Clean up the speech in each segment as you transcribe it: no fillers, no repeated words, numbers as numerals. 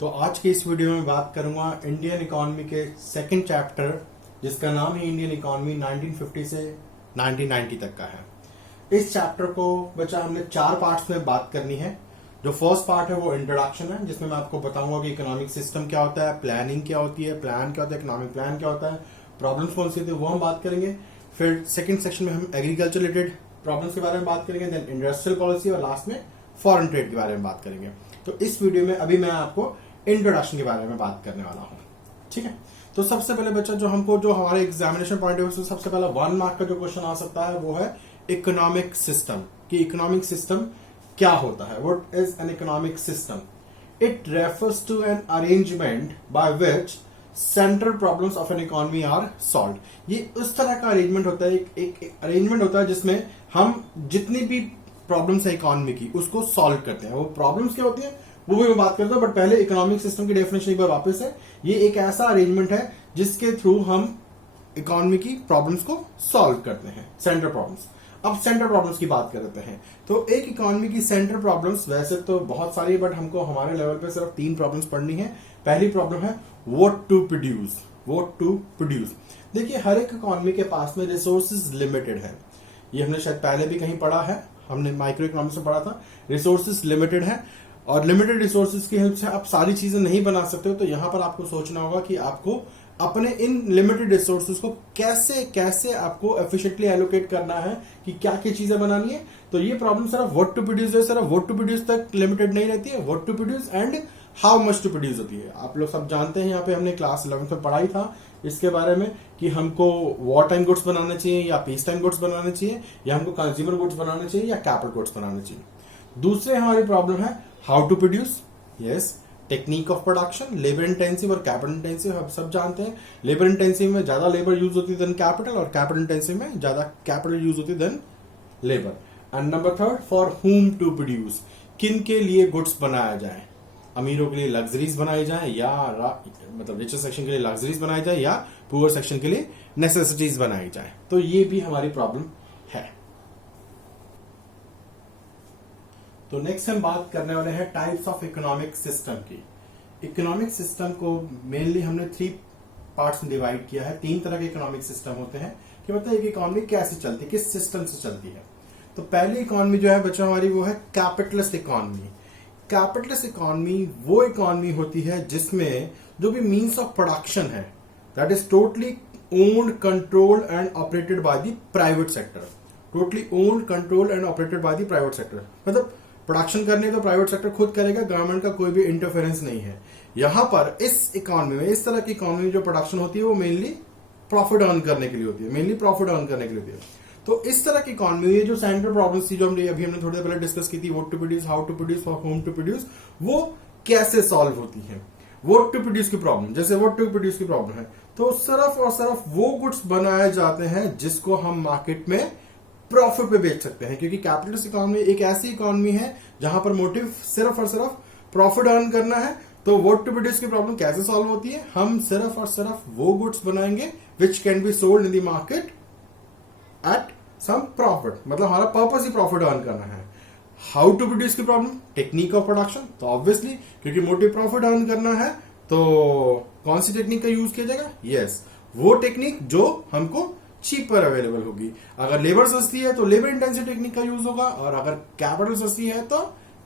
तो आज के इस वीडियो में बात करूंगा इंडियन इकोनॉमी के सेकंड चैप्टर जिसका नाम है इंडियन इकोनॉमी 1950 से 1990 तक का है। इस चैप्टर को बच्चा हमने 4 पार्ट्स में बात करनी है। जो फर्स्ट पार्ट है वो इंट्रोडक्शन है, जिसमें मैं आपको बताऊंगा कि इकोनॉमिक सिस्टम क्या होता है, प्लानिंग क्या होती है, प्लान क्या होता है, इकोनॉमिक प्लान क्या होता है, प्रॉब्लम्स कौन सी होती है वो हम बात करेंगे। फिर सेकंड सेक्शन में हम एग्रीकल्चर रिलेटेड प्रॉब्लम्स के बारे में बात करेंगे, देन इंडस्ट्रियल पॉलिसी और लास्ट में फॉरेन ट्रेड के बारे में बात करेंगे। तो इस वीडियो में अभी मैं आपको इंट्रोडक्शन के बारे में बात करने वाला हूं। ठीक है, तो सबसे पहले बच्चा जो हमारे एग्जामिनेशन पॉइंट ऑफ व्यू से सबसे पहला 1 मार्क का जो क्वेश्चन आ सकता है वो है इकोनॉमिक सिस्टम। कि इकोनॉमिक सिस्टम क्या होता है, what is an economic system? It refers to an arrangement by which central problems of an economy are solved. ये उस तरह का अरेंजमेंट होता है, एक अरेंजमेंट होता है जिसमें हम जितनी भी प्रॉब्लम्स है इकोनॉमी की उसको सॉल्व करते हैं। वो प्रॉब्लम्स क्या होती है वो भी मैं बात करता हूं, बट पहले इकोनॉमिक सिस्टम की डेफिनेशन एक बार वापस है। ये एक ऐसा अरेंजमेंट है जिसके थ्रू हम इकोनॉमी की प्रॉब्लम्स को सॉल्व करते हैं, सेंट्रल प्रॉब्लम्स। अब सेंट्रल प्रॉब्लम्स की बात करते हैं तो एक इकोनॉमी की सेंट्रल प्रॉब्लम्स वैसे तो बहुत सारी है, बट हमको हमारे लेवल पे सिर्फ 3 प्रॉब्लम्स पढ़नी है। पहली प्रॉब्लम है what to produce. What to produce, देखिए हर एक इकोनॉमी के पास में रिसोर्सेज लिमिटेड है। ये हमने शायद पहले भी कहीं पढ़ा है, हमने माइक्रो इकोनॉमिक्स में पढ़ा था। रिसोर्सेज लिमिटेड है और लिमिटेड रिसोर्सेज की हेल्प से आप सारी चीजें नहीं बना सकते हो। तो यहां पर आपको सोचना होगा कि आपको अपने इन लिमिटेड रिसोर्सेज को कैसे कैसे आपको एफिशिएंटली एलोकेट करना है, कि क्या क्या चीजें बनानी है। तो ये प्रॉब्लम सिर्फ व्हाट टू प्रोड्यूस है, सिर्फ व्हाट टू प्रोड्यूस तक लिमिटेड नहीं रहती है, what to produce and how much to produce होती है। आप लोग सब जानते हैं, यहाँ पे हमने क्लास 11th में पढ़ाई था इसके बारे में कि हमको वॉर टाइम गुड्स बनाने चाहिए या पीस टाइम गुड्स बनाने चाहिए, या हमको कंज्यूमर गुड्स बनाने चाहिए या कैपिटल गुड्स बनाने चाहिए। दूसरे हमारी प्रॉब्लम है how to produce. Yes, technique of production, labour intensive और कैपिटल इंटेंसिव। हम सब जानते हैं लेबर इंटेंसिव में ज्यादा लेबर यूज होती है देन कैपिटल, और कैपिटल इंटेंसिव में ज्यादा कैपिटल यूज होती है then labour. And number 3 for whom to produce, किन के लिए गुड्स बनाया जाए। अमीरों के लिए लग्जरीज बनाई जाए या मतलब रिचर सेक्शन के लिए लग्जरीज बनाई जाए, या पुअर सेक्शन के लिए नेसेसिटीज बनाई जाए। तो ये भी हमारी प्रॉब्लम है। तो नेक्स्ट हम बात करने वाले हैं टाइप्स ऑफ इकोनॉमिक सिस्टम की। इकोनॉमिक सिस्टम को मेनली हमने 3 पार्ट्स में डिवाइड किया है। 3 तरह के इकोनॉमिक सिस्टम होते हैं कि मतलब एक इकोनॉमी कैसे चलती है, किस सिस्टम से चलती है। तो पहली इकोनॉमी जो है बच्चों हमारी वो है कैपिटलिस्ट इकोनॉमी। कैपिटलिस्ट इकोनॉमी वो इकोनॉमी होती है जिसमें जो भी मीन्स ऑफ प्रोडक्शन है that is totally owned, controlled and operated by the private sector. Totally owned, controlled and operated by the private sector, मतलब प्रोडक्शन करने तो प्राइवेट सेक्टर खुद करेगा, गवर्नमेंट का कोई भी इंटरफेरेंस नहीं है। यहां पर इस इकोनॉमी में, इस तरह की इकोनॉमी में जो प्रोडक्शन होती है वो मेनली प्रॉफिट अर्न करने के लिए होती है, मेनली प्रॉफिट अर्न करने के लिए होती है। तो इस तरह की इकोनॉमी में जो सेंट्रल प्रॉब्लम्स थी जो हमने थोड़ी देर पहले डिस्कस की थी, what to produce, how to produce, for whom to produce, वो कैसे सॉल्व होती है। व्हाट टू प्रोड्यूस की प्रॉब्लम, जैसे व्हाट टू प्रोड्यूस की प्रॉब्लम है तो सिर्फ और सिर्फ वो गुड्स बनाए जाते हैं जिसको हम मार्केट में प्रॉफिट पे बेच सकते हैं। क्योंकि कैपिटलिस्ट इकोनॉमी एक ऐसी इकोनॉमी है जहां पर मोटिव सिर्फ और सिर्फ प्रॉफिट अर्न करना है। तो व्हाट टू प्रोड्यूस की प्रॉब्लम कैसे सॉल्व होती है, हम सिर्फ और सिर्फ वो गुड्स बनाएंगे which can be sold in the market at some profit, मतलब हमारा पर्पस ही प्रॉफिट अर्न करना है। हाउ टू प्रोड्यूस की प्रॉब्लम, टेक्निक ऑफ प्रोडक्शन। तो ऑब्वियसली क्योंकि मोटिव प्रॉफिट अर्न करना है तो कौन सी टेक्निक का यूज किया जाएगा, यस वो टेक्निक जो हमको चीपर अवेलेबल होगी। अगर लेबर सस्ती है तो लेबर इंटेंसिव टेक्निक का यूज होगा, और अगर कैपिटल सस्ती है तो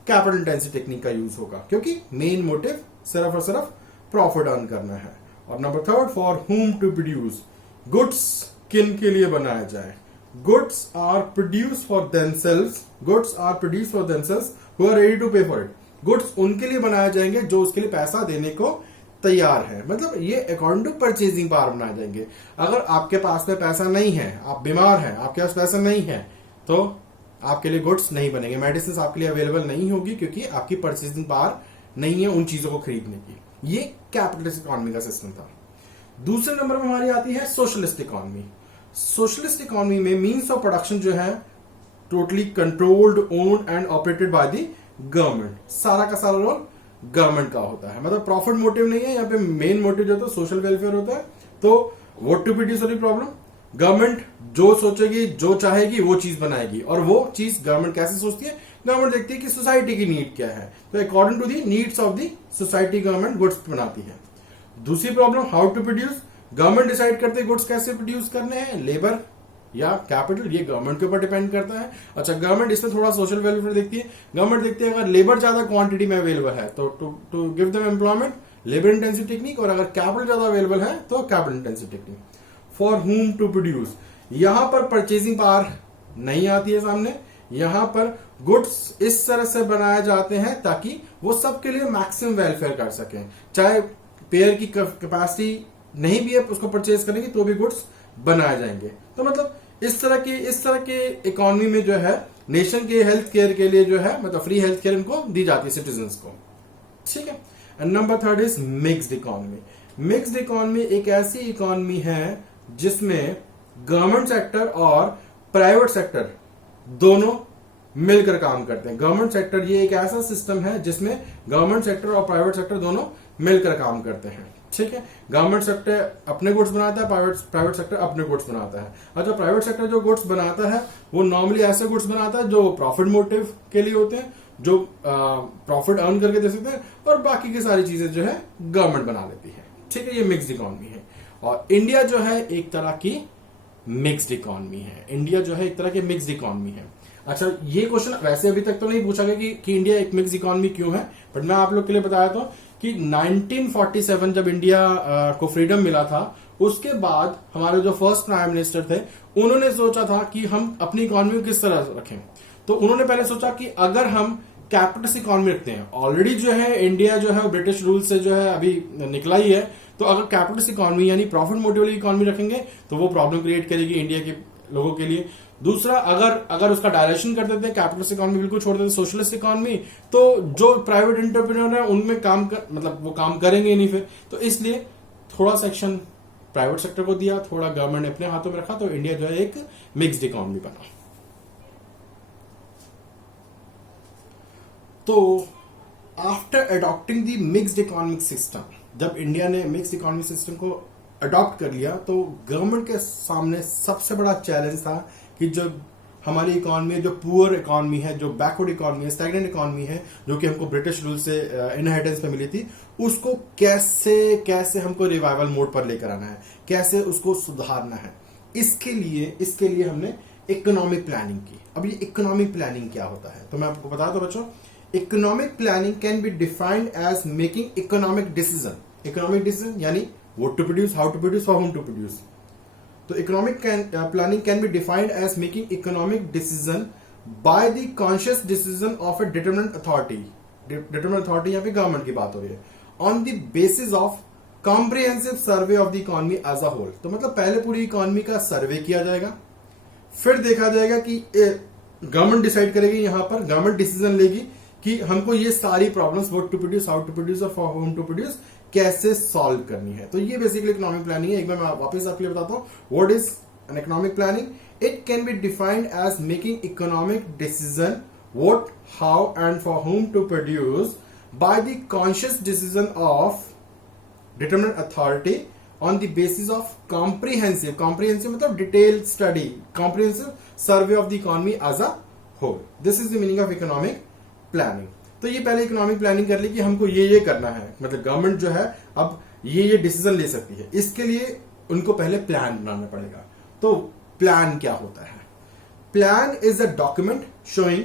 कैपिटल इंटेंसिव टेक्निक का यूज होगा, क्योंकि मेन मोटिव सिर्फ और सिर्फ प्रॉफिट अर्न करना है। और number 3 for whom to produce, goods किन के लिए बनाया जाए। Goods are produce for themselves, goods are produce for themselves who are ready to pay for it. Goods उनके लिए बनाए जाएंगे जो उसके लिए पैसा देने को तैयार है, मतलब ये अकॉर्डिंग टू परचेजिंग पावर बनाए जाएंगे। अगर आपके पास में पैसा नहीं है, आप बीमार हैं, आपके पास पैसा नहीं है, तो आपके लिए गुड्स नहीं बनेंगे, मेडिसिन आपके लिए अवेलेबल नहीं होगी, क्योंकि आपकी परचेजिंग पावर नहीं है उन चीजों को खरीदने की। ये कैपिटलिस्ट इकोनॉमी का सिस्टम था। दूसरे नंबर में हमारी आती है सोशलिस्ट इकोनॉमी। सोशलिस्ट इकोनॉमी में मीन्स ऑफ प्रोडक्शन जो है totally controlled, owned and operated by the government. सारा का सारा रोल गवर्नमेंट का होता है, मतलब प्रॉफिट मोटिव नहीं है यहाँ पे, मेन मोटिव जो होता है सोशल वेलफेयर होता है। तो व्हाट टू प्रोड्यूस वाली प्रॉब्लम, गवर्नमेंट जो सोचेगी, जो चाहेगी वो चीज बनाएगी, और वो चीज गवर्नमेंट कैसे सोचती है, गवर्नमेंट देखती है कि सोसाइटी की नीड क्या है, तो according to the needs of the society government goods बनाती है। दूसरी problem, how to produce, government decide करते हैं गुड्स कैसे प्रोड्यूस करने हैं, लेबर या कैपिटल, ये गवर्नमेंट के ऊपर डिपेंड करता है। अच्छा, गवर्नमेंट इसमें थोड़ा सोशल वेलफेयर देखती है। गवर्नमेंट देखती है अगर लेबर ज्यादा क्वांटिटी में अवेलेबल है तो to give them employment, labour intensive technique, और अगर कैपिटल ज्यादा अवेलेबल है तो capital intensive technique. For whom to produce, यहां पर परचेजिंग पावर नहीं आती है सामने, यहां पर गुड्स इस तरह से बनाए जाते हैं ताकि वो सबके लिए मैक्सिमम वेलफेयर कर सकें, चाहे पेयर की कैपेसिटी नहीं भी है उसको परचेज करेंगे तो भी गुड्स बनाए जाएंगे। तो मतलब इस तरह के इकोनॉमी में जो है नेशन के हेल्थ केयर के लिए जो है मतलब फ्री हेल्थ केयर इनको दी जाती है सिटीजन्स को, ठीक है। And number third is mixed economy. Mixed economy एक ऐसी इकोनॉमी है जिसमें गवर्नमेंट सेक्टर और प्राइवेट सेक्टर दोनों मिलकर काम करते हैं। गवर्नमेंट सेक्टर ये एक ऐसा सिस्टम है जिसमें गवर्नमेंट सेक्टर और प्राइवेट सेक्टर दोनों मिलकर काम करते हैं, ठीक है। गवर्नमेंट सेक्टर अपने गुड्स बनाता है, प्राइवेट सेक्टर अपने गुड्स बनाता है। अच्छा, प्राइवेट सेक्टर जो गुड्स बनाता है वो नॉर्मली ऐसे गुड्स बनाता है जो प्रॉफिट मोटिव के लिए होते हैं, जो प्रॉफिट अर्न करके दे सकते हैं, और बाकी की सारी चीजें जो है गवर्नमेंट बना लेती है, ठीक है। ये मिक्स्ड इकोनॉमी है और इंडिया जो है एक तरह की मिक्स्ड इकोनॉमी है। इंडिया जो है एक तरह की मिक्स्ड इकोनॉमी है। अच्छा, ये क्वेश्चन वैसे अभी तक तो नहीं पूछा गया कि इंडिया एक मिक्स्ड इकोनॉमी क्यों है, बट मैं आप लोग के लिए बताया था कि 1947 जब इंडिया को फ्रीडम मिला था उसके बाद हमारे जो फर्स्ट प्राइम मिनिस्टर थे उन्होंने सोचा था कि हम अपनी इकोनॉमी को किस तरह रखें। तो उन्होंने पहले सोचा कि अगर हम कैपिटलिस्ट इकोनॉमी रखते हैं, ऑलरेडी जो है इंडिया जो है ब्रिटिश रूल से जो है अभी निकला ही है, तो अगर कैपिटलिस्ट इकोनॉमी यानी प्रॉफिट मोटिव वाली इकोनॉमी रखेंगे तो वो प्रॉब्लम क्रिएट करेगी इंडिया के लोगों के लिए। दूसरा, अगर उसका डायरेक्शन कर देते हैं कैपिटलिस्ट इकोनॉमी बिल्कुल छोड़ देते सोशलिस्ट इकोनॉमी, तो जो प्राइवेट एंटरप्रेन्योर है उनमें मतलब वो काम करेंगे नहीं फिर। तो इसलिए थोड़ा सेक्शन प्राइवेट सेक्टर को दिया, थोड़ा गवर्नमेंट ने अपने हाथों में रखा, तो इंडिया जो है एक मिक्स्ड इकोनॉमी बना। तो after adopting the mixed economic system, जब इंडिया ने मिक्स्ड इकोनॉमिक सिस्टम को अडॉप्ट कर लिया तो गवर्नमेंट के सामने सबसे बड़ा चैलेंज था कि जो हमारी इकोनॉमी, जो पुअर इकोनॉमी है, जो बैकवर्ड इकोनॉमी है, स्टैग्नेंट इकोनॉमी है, जो कि हमको ब्रिटिश रूल से इनहेरिटेंस में मिली थी, उसको कैसे हमको रिवाइवल मोड पर लेकर आना है, कैसे उसको सुधारना है। इसके लिए हमने इकोनॉमिक प्लानिंग की। अब ये इकोनॉमिक प्लानिंग क्या होता है तो मैं आपको बता दूं बच्चों, economic planning can be defined as making economic decision. Economic decision यानी what to produce, how to produce, for whom to produce. तो economic planning can be defined as making economic decision by the conscious decision of a determinant authority. Determinant authority यहाँ पे government की बात हो रही है। On the basis of comprehensive survey of the economy as a whole. तो मतलब पहले पूरी इकोनॉमी का सर्वे किया जाएगा, फिर देखा जाएगा कि गवर्नमेंट डिसाइड करेगी, यहां पर गवर्नमेंट डिसीजन लेगी कि हमको ये सारी problems what to produce, how to produce और फॉर होम टू प्रोड्यूस कैसे सॉल्व करनी है। तो ये बेसिकली इकोनॉमिक प्लानिंग है। एक बार मैं वापस आपके लिए बताता हूँ what is an economic planning. It can be defined as making economic decision what, how and for whom to produce by the conscious decision of determinant authority on the basis of comprehensive मतलब detailed study, comprehensive survey of the economy as a whole. This is the meaning of economic planning. तो ये पहले economic planning कर ली कि हमको ये करना है, मतलब गवर्नमेंट जो है अब ये डिसीजन ले सकती है। इसके लिए उनको पहले प्लान बनाना पड़ेगा। तो प्लान क्या होता है? Plan is a document showing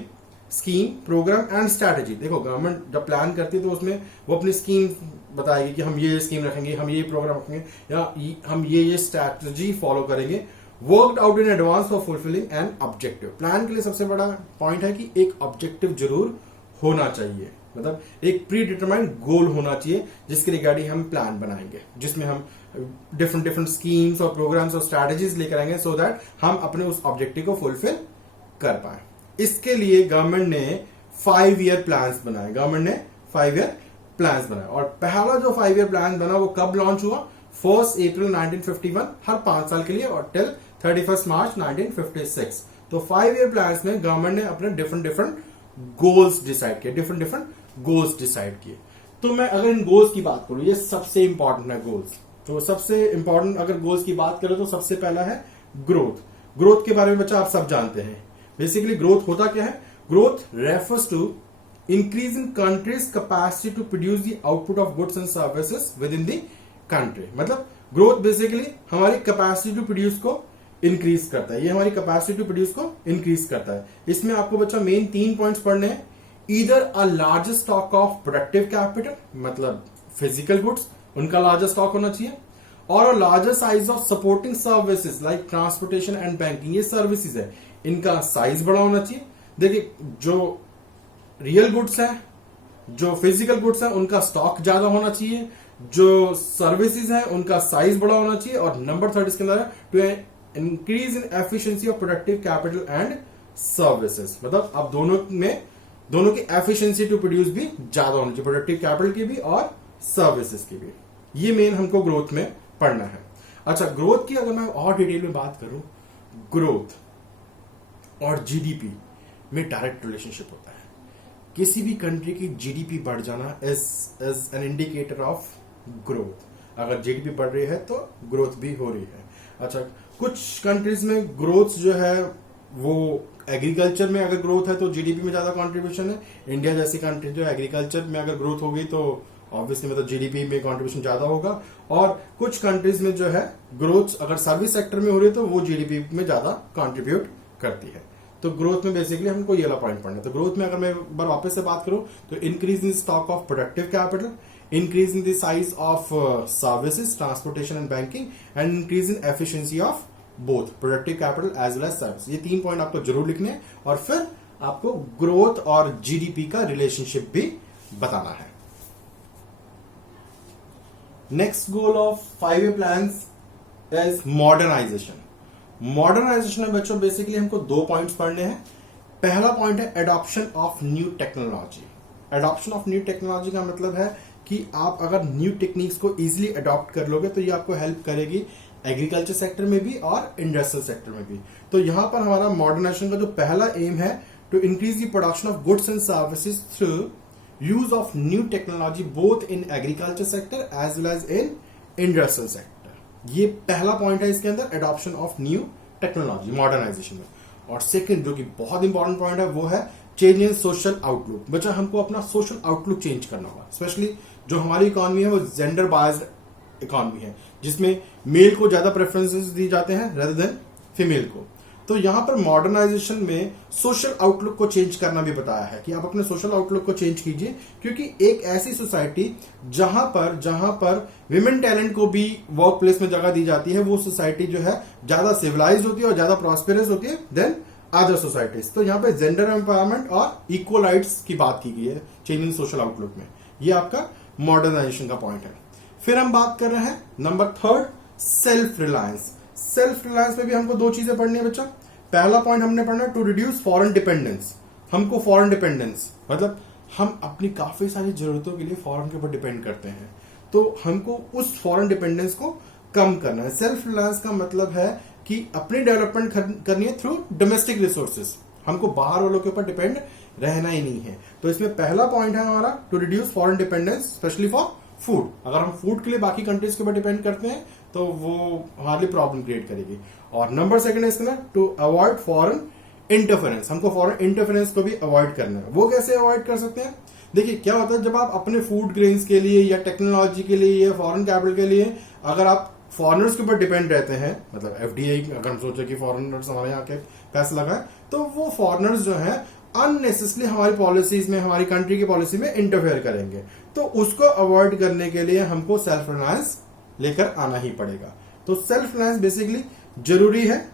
scheme, programme and strategy. देखो, गवर्नमेंट जब प्लान करती है तो उसमें वो अपनी स्कीम बताएगी कि हम ये स्कीम रखेंगे, हम ये प्रोग्राम रखेंगे, या हम ये स्ट्रैटेजी फॉलो करेंगे, worked out in advance for fulfilling an objective. Plan के लिए सबसे बड़ा पॉइंट है कि एक ऑब्जेक्टिव जरूर होना चाहिए, मतलब एक प्री डिटरमाइंड गोल होना चाहिए जिसके रिगार्डिंग हम प्लान बनाएंगे, जिसमें हम डिफरेंट स्कीम्स और प्रोग्राम्स और स्ट्रैटेजीज लेकर आएंगे सो दैट हम अपने उस ऑब्जेक्टिव को फुलफिल कर पाए। इसके लिए गवर्नमेंट ने 5 ईयर प्लान्स बनाए। और पहला जो 5 ईयर प्लान बना वो कब लॉन्च हुआ? 1 अप्रैल 1951, हर 5 साल के लिए, और टिल 31 मार्च 1956। तो 5 ईयर प्लान में गवर्नमेंट ने अपने डिफरेंट गोल्स डिसाइड किए। तो मैं अगर इन गोल्स की बात करूं, ये सबसे इंपॉर्टेंट है गोल्स। तो सबसे इंपॉर्टेंट अगर गोल्स की बात करें तो सबसे पहला है ग्रोथ। ग्रोथ के बारे में बच्चा आप सब जानते हैं। बेसिकली ग्रोथ होता क्या है? Growth refers to increase in country's capacity to produce the output of goods and services within the country. मतलब ग्रोथ बेसिकली हमारी कैपेसिटी टू प्रोड्यूस को इंक्रीज करता है, ये हमारी कैपेसिटी टू प्रोड्यूस को इंक्रीज करता है। इसमें आपको बच्चा मेन 3 पॉइंट्स पढ़ने हैं। Either a large stock of productive capital, मतलब फिजिकल गुड्स, उनका लार्जर स्टॉक होना चाहिए, और a larger size of supporting services like transportation and banking, ये सर्विसेज है, इनका साइज बड़ा होना चाहिए। देखिए, जो रियल गुड्स है, जो फिजिकल गुड्स है, उनका स्टॉक ज्यादा होना चाहिए, जो सर्विसेज है उनका साइज बड़ा होना चाहिए, और नंबर 3 इसके अंदर है to increase in efficiency of productive capital and services. मतलब आप दोनों की एफिशिएंसी टू प्रोड्यूस भी ज्यादा होनी चाहिए, प्रोडक्टिव कैपिटल की भी और सर्विसेज की भी। ये मेन हमको ग्रोथ में पढ़ना है। अच्छा, ग्रोथ की अगर मैं और डिटेल में बात करूं, ग्रोथ और जीडीपी में डायरेक्ट रिलेशनशिप होता है। किसी भी कंट्री की जीडीपी बढ़ जाना is an indicator of growth. अगर जीडीपी बढ़ रही है तो ग्रोथ भी हो रही है। अच्छा, कुछ कंट्रीज में ग्रोथ जो है वो एग्रीकल्चर में अगर ग्रोथ है तो जीडीपी में ज्यादा कंट्रीब्यूशन है। इंडिया जैसी कंट्री जो एग्रीकल्चर में अगर ग्रोथ होगी तो ऑब्वियसली मतलब जीडीपी में कंट्रीब्यूशन ज्यादा होगा। और कुछ कंट्रीज में जो है ग्रोथ अगर सर्विस सेक्टर में हो रही है तो वो जीडीपी में ज्यादा कंट्रीब्यूट करती है। तो ग्रोथ में बेसिकली हमको ये वाला पॉइंट पढ़ना है। तो ग्रोथ में अगर मैं एक बार वापस से बात करूं तो increase in stock of productive capital, increase in the size of services, transportation and banking, and increase in efficiency of both productive capital as well as service. ये 3 पॉइंट आपको जरूर लिखने हैं, और फिर आपको ग्रोथ और जीडीपी का रिलेशनशिप भी बताना है। Next goal of 5 plan is modernization. Modernization में बच्चों बेसिकली हमको 2 पॉइंट्स पढ़ने हैं। पहला पॉइंट है adoption of new technology. Adoption of new technology का मतलब है कि आप अगर न्यू टेक्निक्स को इजीली अडॉप्ट कर लोगे तो ये आपको हेल्प करेगी एग्रीकल्चर सेक्टर में भी और इंडस्ट्रियल सेक्टर में भी। तो यहां पर हमारा मॉडर्नाइजेशन का जो पहला एम है to increase the production of goods and services through use of new technology both in agriculture sector as well as in industrial sector. ये पहला पॉइंट है इसके अंदर, adoption of new technology modernization में। और सेकंड जो कि बहुत इंपॉर्टेंट पॉइंट है वो है चेंज इन सोशल आउटलुक। बच्चा हमको अपना सोशल आउटलुक चेंज करना होगा। स्पेशली जो हमारी इकोनॉमी है वो जेंडर बायस्ड इकोनॉमी है, जिसमें मेल को ज्यादा प्रेफरेंसेस दी जाते हैं रेदर देन फीमेल को। तो यहां पर मॉडर्नाइजेशन में सोशल आउटलुक को चेंज करना भी बताया है कि आप अपने सोशल आउटलुक को चेंज कीजिए, क्योंकि एक ऐसी सोसाइटी जहां पर विमेन टैलेंट को भी वर्क प्लेस में जगह दी जाती है, वो सोसाइटी जो है ज्यादा सिविलाइज्ड होती है और ज्यादा प्रॉस्पेरस होती है देन अदर सोसाइटीज। तो यहाँ पे जेंडर एम्पावरमेंट और इक्वल राइट्स की बात की गई है चेंज इन सोशल आउटलुक में। ये आपका मॉडर्नाइजेशन का पॉइंट है। फिर हम बात कर रहे हैं number 3 self reliance. Self reliance में भी हमको 2 चीजें पढ़नी है बच्चा। पहला पॉइंट हमने पढ़ना है टू रिड्यूस फॉरेन डिपेंडेंस। हमको फॉरेन डिपेंडेंस मतलब हम अपनी काफी सारी जरूरतों के लिए फॉरेन के ऊपर डिपेंड करते हैं, तो हमको उस फॉरेन डिपेंडेंस को कम करना है। सेल्फ रिलायंस का मतलब है कि अपनी डेवलपमेंट करनी है थ्रू डोमेस्टिक रिसोर्सेज। हमको बाहर वालों के ऊपर डिपेंड रहना ही नहीं है। तो इसमें पहला पॉइंट है हमारा to reduce foreign dependence specially for food. अगर हम फूड के लिए बाकी कंट्रीज के ऊपर डिपेंड करते हैं तो वो हमारे लिए प्रॉब्लम क्रिएट करेगी। और नंबर 2 है इसमें टू अवॉइड फॉरेन इंटरफेरेंस। हमको फॉरेन इंटरफेरेंस को भी अवॉइड करना है। वो कैसे अवॉइड कर सकते हैं? देखिए क्या होता है, जब आप अपने फूड ग्रेन्स के लिए या टेक्नोलॉजी के लिए या फॉरेन कैपिटल के लिए अगर आप फॉरेनर्स के ऊपर डिपेंड रहते हैं, मतलब एफडीआई अगर हम सोचे कि फॉरेनर्स हमारे यहाँ के पैसे लगाए, तो वो फॉरेनर्स जो है अननेसेसरी हमारी पॉलिसीज में, हमारी कंट्री की पॉलिसी में इंटरफेयर करेंगे। तो उसको अवॉइड करने के लिए हमको सेल्फ रिलायंस लेकर आना ही पड़ेगा। तो सेल्फ रिलायंस बेसिकली जरूरी है।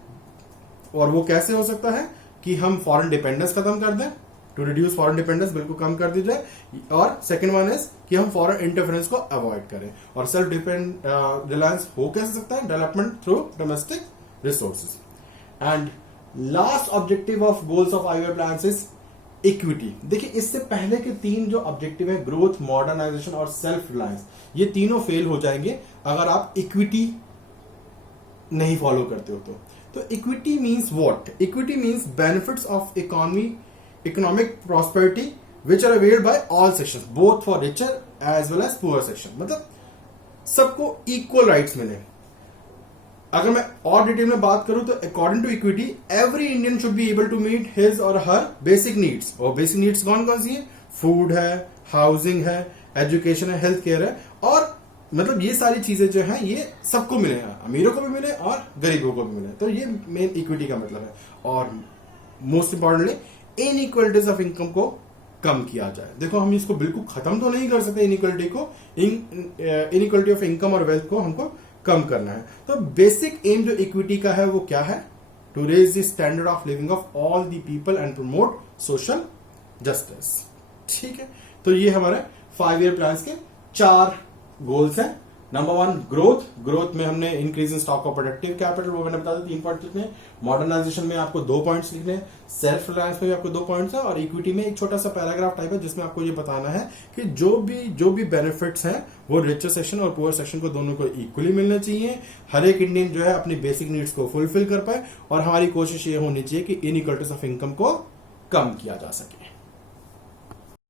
और वो कैसे हो सकता है कि हम फॉरेन डिपेंडेंस खत्म कर दें, टू रिड्यूस फॉरेन डिपेंडेंस बिल्कुल कम कर दी जाए। और सेकंड वन इज कि हम फॉरेन इंटरफेरेंस को अवॉइड करें। और सेल्फ रिलायंस हो कैसे सकता है? Development through domestic resources. And last objective of goals of 5 plan is equity. देखिए इससे पहले के 3 जो ऑब्जेक्टिव है, ग्रोथ, मॉडर्नाइजेशन और सेल्फ रिलायंस, ये तीनों फेल हो जाएंगे अगर आप इक्विटी नहीं फॉलो करते हो। तो equity means what? Equity means benefits of economic prosperity which are availed by all sections both for richer as well as poor section. मतलब सबको इक्वल राइट्स मिले। अगर मैं और डिटेल में बात करूं तो according to equity every Indian should be able to meet his or her basic needs. और बेसिक नीड्स कौन कौन सी है? फूड है, हाउसिंग है, एजुकेशन है, हेल्थ केयर है, और मतलब ये सारी चीजें जो हैं ये सबको मिले, अमीरों को भी मिले और गरीबों को भी मिले। तो ये मेन इक्विटी का मतलब है। और most importantly inequalities of income को कम किया जाए। देखो हम इसको बिल्कुल खत्म तो नहीं कर सकते, इनइक्वालिटी को, इनइक्वालिटी ऑफ इनकम और वेल्थ को हमको कम करना है। तो बेसिक एम जो इक्विटी का है वो क्या है? To raise the standard of living of all the people and promote social justice. ठीक है, तो ये हमारे 5 ईयर प्लान के 4 गोल्स हैं। Number 1 growth. ग्रोथ में हमने increase in stock of productive capital, वो मैंने बता दिया 3 पॉइंट लिखने। मॉडर्नाइजेशन में आपको 2 पॉइंट्स लिखने हैं। सेल्फ रिलायंस में भी आपको 2 पॉइंट्स है। और इक्विटी में एक छोटा सा पैराग्राफ टाइप है जिसमें आपको ये बताना है कि जो भी बेनिफिट्स हैं वो रिचर सेक्शन और पुअर सेक्शन को दोनों को इक्वली मिलना चाहिए। हर एक इंडियन जो है अपनी बेसिक नीड्स को फुलफिल कर पाए, और हमारी कोशिश ये होनी चाहिए कि इनइक्वालिटीज ऑफ इनकम को कम किया जा सके।